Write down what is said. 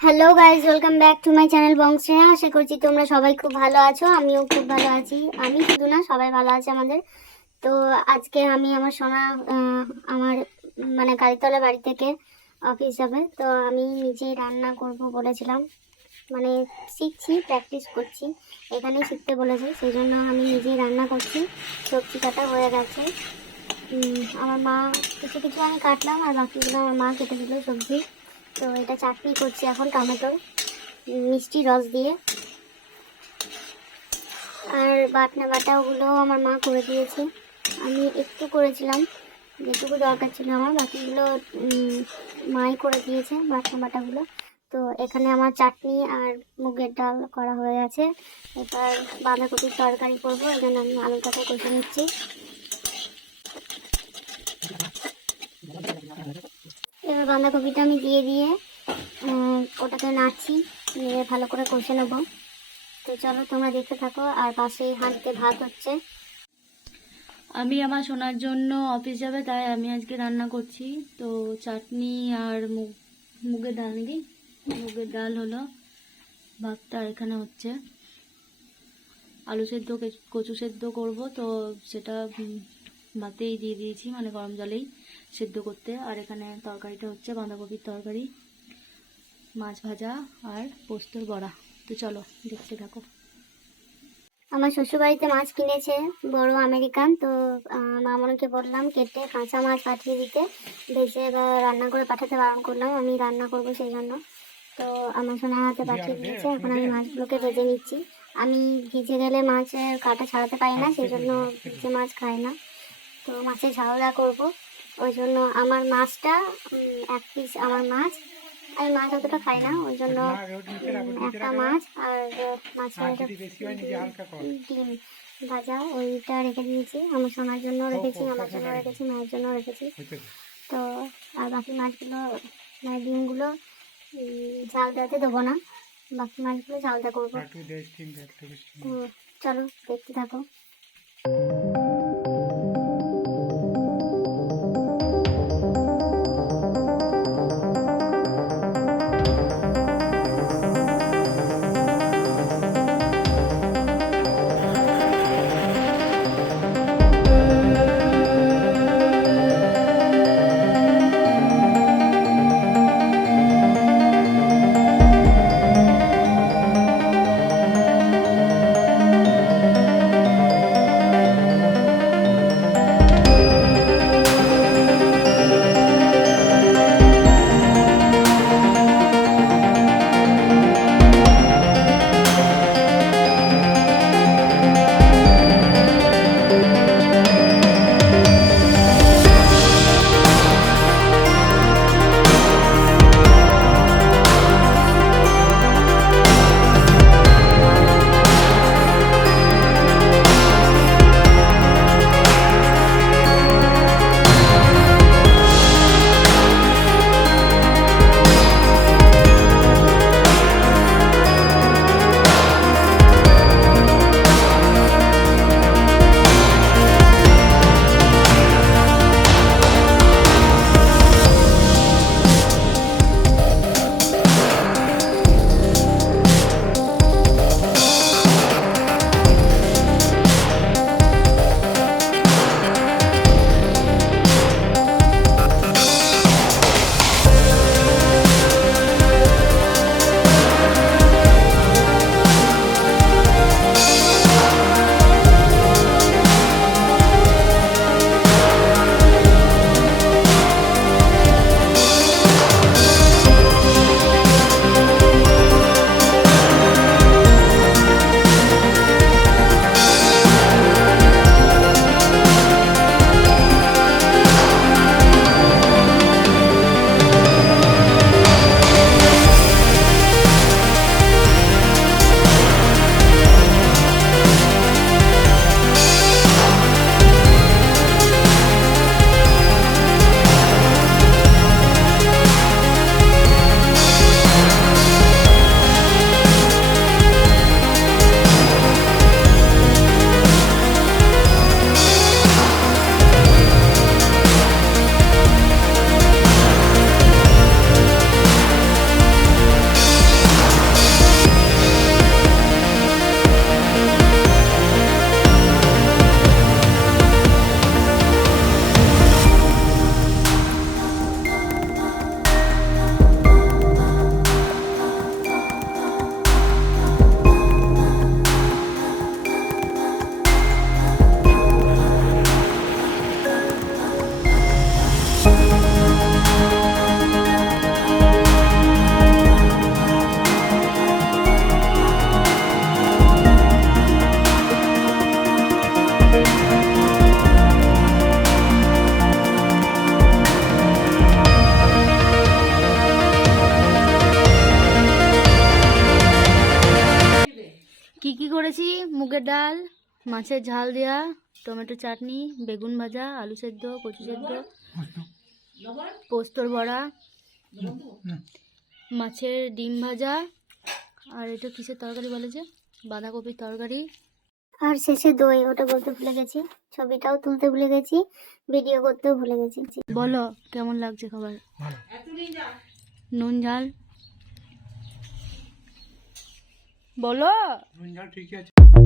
Hello guys welcome back to my channel Bongshreya আশা করছি তোমরা সবাই খুব ভালো আছো, আমিও খুব ভালো আছি। আমি শুধু না, সবাই ভালো আছে আমাদের। তো আজকে আমি আমার সোনা আমার মানে গাড়িতলা বাড়ি থেকে অফিস যাবে। তো আমি নিজেই রান্না করব বলেছিলাম। মানে শিখছি প্র্যাকটিস করছি। এখানেই শিখতে বলেছে সেই জন্য আমি নিজেই রান্না করছি। সবজি কাটা হয়ে গেছে। আমার মা কিছু কিছু আমি কাটলাম আর বাকিগুলো আমার মা কেটে দিল সবজি। তো এটা চাটনি করছি এখন টমেটো, মিষ্টি রস দিয়ে। আর বাটনা বাটাগুলো আমার মা করে দিয়েছে। আমি একটু করেছিলাম, যেটুকু দরকার ছিল আমার বাকিগুলো মাই করে দিয়েছে বাটনা বাটাগুলো তো এখানে আমার চাটনি আর মুগের ডাল করা হয়ে গেছে। এবার বাঁধাকপির তরকারি করব এখানে আমি আলুটাকে কষে নিচ্ছি এবার বাঁধাকপিটা আমি দিয়ে দিয়ে ওটাকে নাড়ছি, নিয়ে ভালো করে কষে নেব। তো চলো তোমরা দেখতে থাকো, আর পাশে হাঁড়িতে ভাত হচ্ছে। আমি আমার সোনার জন্য অফিস যাবে, তাই আমি আজকে রান্না করছি। তো চাটনি আর মুগ, মুগের ডাল নাকি? মুগের ডাল হলো, ভাতটা এখানে হচ্ছে। আলু সেদ্ধ কচু সেদ্ধ করব, তো সেটা ভাতেই দিয়ে দিয়েছি মানে গরম জলেই সেদ্ধ করতে। আর এখানে তরকারিটা হচ্ছে বাঁধাকপির তরকারি মাছ ভাজা আর পোস্তর বড়া। তো চলো দেখতে থাকো। আমার শ্বশুরবাড়িতে মাছ কিনেছে বড় আমেরিকান তো মামনকে বললাম কেটে কাঁচা মাছ পাঠিয়ে দিতে। ভেজে বা রান্না করে পাঠাতে বারণ করলাম আমি রান্না করব সেই জন্য। তো আমার সোনার হাতে পাঠিয়ে দিয়েছে এখন আমি মাছগুলোকে ভেজে নিচ্ছি। আমি ভিজে গেলে মাছের কাঁটা ছাড়াতে পারি না সেই জন্য ভিজে মাছ খাই না। তো মাছের ঝালদা করব। ওই জন্য আমার মাছটা এক পিস আমার মাছ। আমি মাছ অতটা খাই না ওই জন্য একটা মাছ আর মাছের ডিম ভাজা ওইটা রেখে দিয়েছি। আমার সোনার জন্য রেখেছি আমার জন্য রেখেছি মায়ের জন্য রেখেছি। তো। আর বাকি মাছগুলো মানে ডিমগুলো ঝাল দেওয়াতে দেবো না। বাকি মাছগুলো ঝালদা করব। তো চলো দেখতে থাকো। করেছি মুগের ডাল মাছের ঝাল দেওয়া টমেটো চাটনি বেগুন ভাজা আলু সেদ্ধ কচু সেদ্ধ পোস্তর বড়া মাছের ডিম ভাজা আর এটা কিসের তরকারি বলে যে? বাঁধাকপির তরকারি। আর শেষে দই ওটা বলতে ভুলে গেছি। ছবিটাও তুলতে ভুলে গেছি ভিডিও করতেও ভুলে গেছি। বলো কেমন লাগছে খাবার? নুন ঝাল। बोलो। हाँ ठीक है।